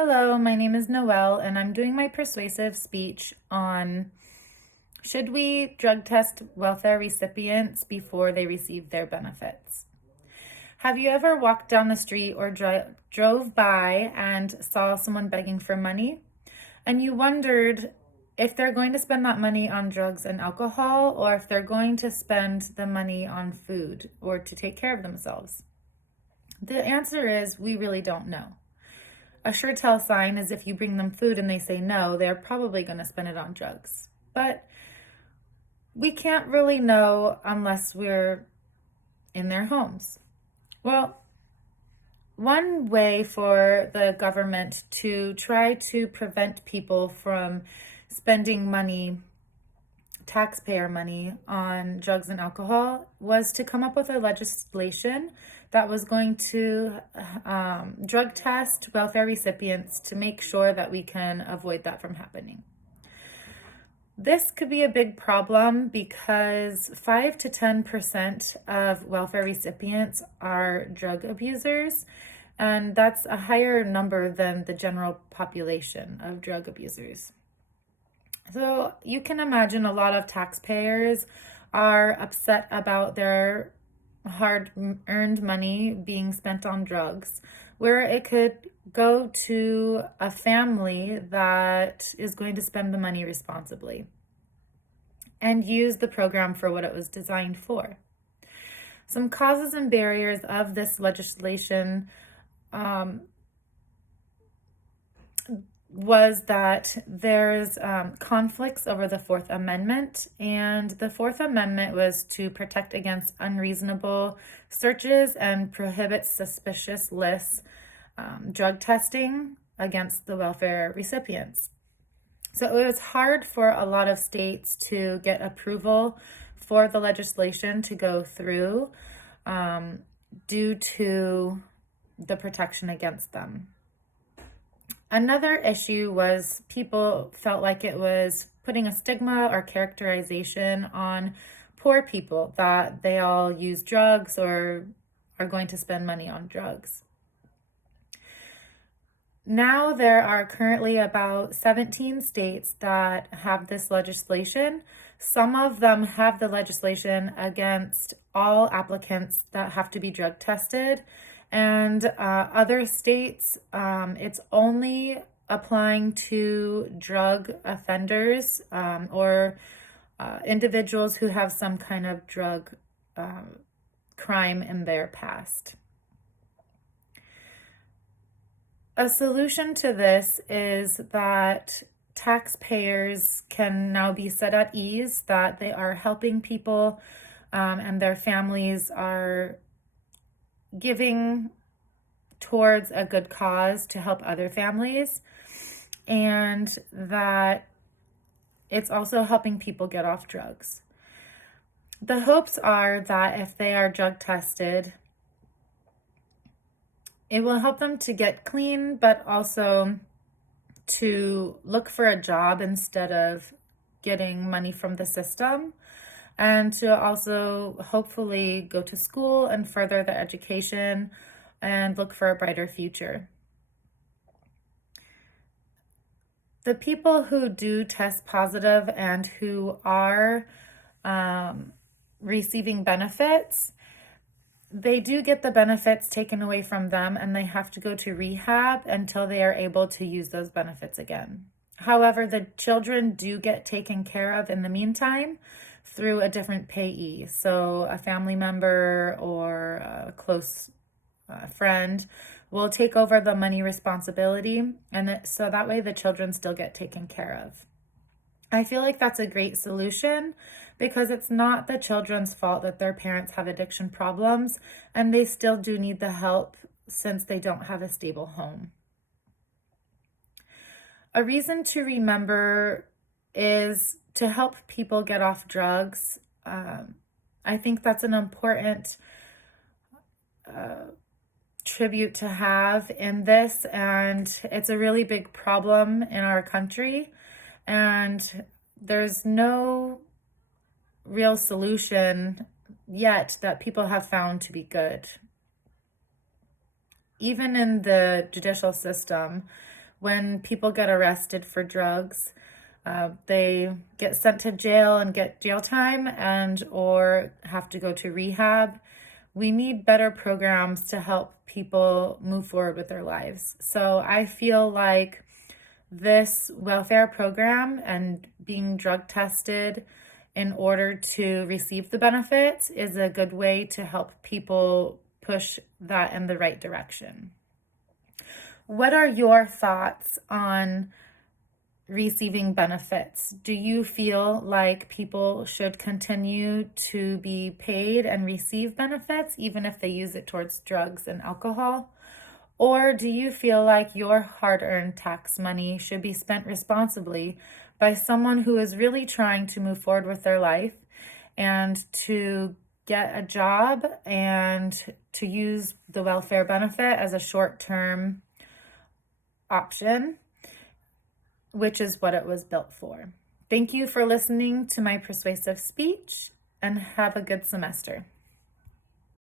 Hello, my name is Noelle, and I'm doing my persuasive speech on should we drug test welfare recipients before they receive their benefits? Have you ever walked down the street or drove by and saw someone begging for money? And you wondered if they're going to spend that money on drugs and alcohol, or if they're going to spend the money on food or to take care of themselves? The answer is we really don't know. A sure tell sign is if you bring them food and they say no, they're probably going to spend it on drugs. But we can't really know unless we're in their homes. Well, one way for the government to try to prevent people from spending money, taxpayer money, on drugs and alcohol was to come up with a legislation that was going to drug test welfare recipients to make sure that we can avoid that from happening. This could be a big problem because 5 to 10% of welfare recipients are drug abusers, and that's a higher number than the general population of drug abusers. So you can imagine a lot of taxpayers are upset about their hard-earned money being spent on drugs, where it could go to a family that is going to spend the money responsibly and use the program for what it was designed for. Some causes and barriers of this legislation was that there's conflicts over the Fourth Amendment, and the Fourth Amendment was to protect against unreasonable searches and prohibit suspicious lists, drug testing against the welfare recipients. So it was hard for a lot of states to get approval for the legislation to go through due to the protection against them. Another issue was people felt like it was putting a stigma or characterization on poor people, that they all use drugs or are going to spend money on drugs. Now there are currently about 17 states that have this legislation. Some of them have the legislation against all applicants that have to be drug tested. And other states, it's only applying to drug offenders or individuals who have some kind of drug crime in their past. A solution to this is that taxpayers can now be set at ease that they are helping people and their families are giving towards a good cause to help other families, and that it's also helping people get off drugs. The hopes are that if they are drug tested, it will help them to get clean, but also to look for a job instead of getting money from the system, and to also hopefully go to school and further their education and look for a brighter future. The people who do test positive and who are receiving benefits, they do get the benefits taken away from them, and they have to go to rehab until they are able to use those benefits again. However, the children do get taken care of in the meantime through a different payee. So a family member or a close friend will take over the money responsibility, and so that way the children still get taken care of. I feel like that's a great solution because it's not the children's fault that their parents have addiction problems, and they still do need the help since they don't have a stable home. A reason to remember is to help people get off drugs. I think that's an important tribute to have in this, and it's a really big problem in our country, and there's no real solution yet that people have found to be good. Even in the judicial system, when people get arrested for drugs. They get sent to jail and get jail time and or have to go to rehab. We need better programs to help people move forward with their lives. So I feel like this welfare program and being drug tested in order to receive the benefits is a good way to help people push that in the right direction. What are your thoughts on receiving benefits? Do you feel like people should continue to be paid and receive benefits even if they use it towards drugs and alcohol? Or do you feel like your hard-earned tax money should be spent responsibly by someone who is really trying to move forward with their life and to get a job and to use the welfare benefit as a short-term option, which is what it was built for? Thank you for listening to my persuasive speech, and have a good semester.